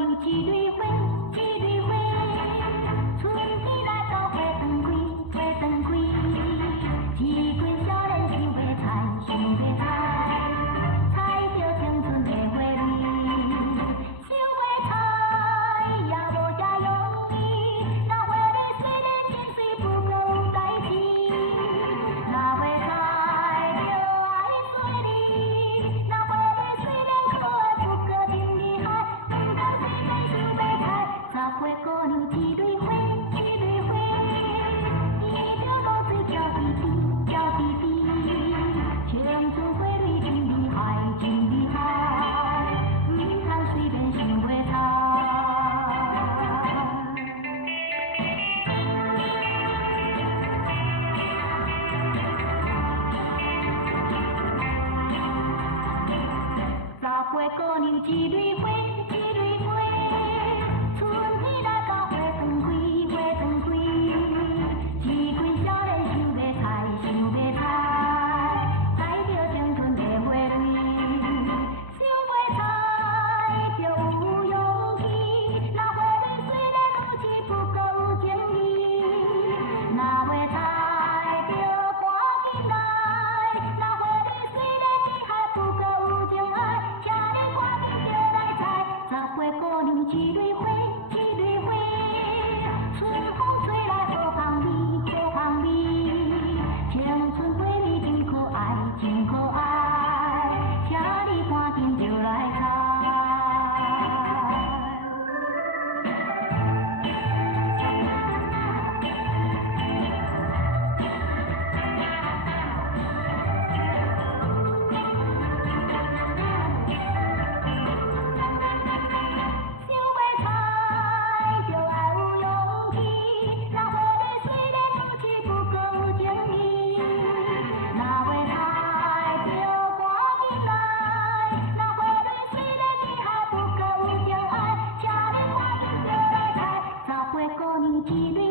娘一蕊花，一蕊花，春天来到花长开，花长开，一群少年想要采，想要采，采着青春的花蕊，想要采也无啥容易，那花蕊虽然真水，不过有代志，那要采就爱水里，那花蕊虽然可爱，不过真厉害，不通随便想要采，十岁姑娘一蕊花，一蕊花，伊着露水娇滴滴，娇滴滴，青春花蕊真厉害，真厉害，不通随便想要采。十岁姑娘一蕊花，一蕊花，春天来到花长开，花长开，一群少年想要采，想要采，采着青春的花蕊，想要采就有勇气，那花蕊虽然有刺，不过有情义，那要采就赶紧来，那花蕊虽然厉害，不过有情爱。请你赶紧就来采，十岁姑娘一蕊花，一蕊花，春风吹来好香味，好香味，青春花蕊真可爱，真可爱，请你赶紧就来采。想要采就要有勇气，那花蕊虽然有刺，不过有情义，那要采就赶紧来，那花蕊虽然厉害，不过有情爱，请你赶紧就来采，十岁姑娘一蕊。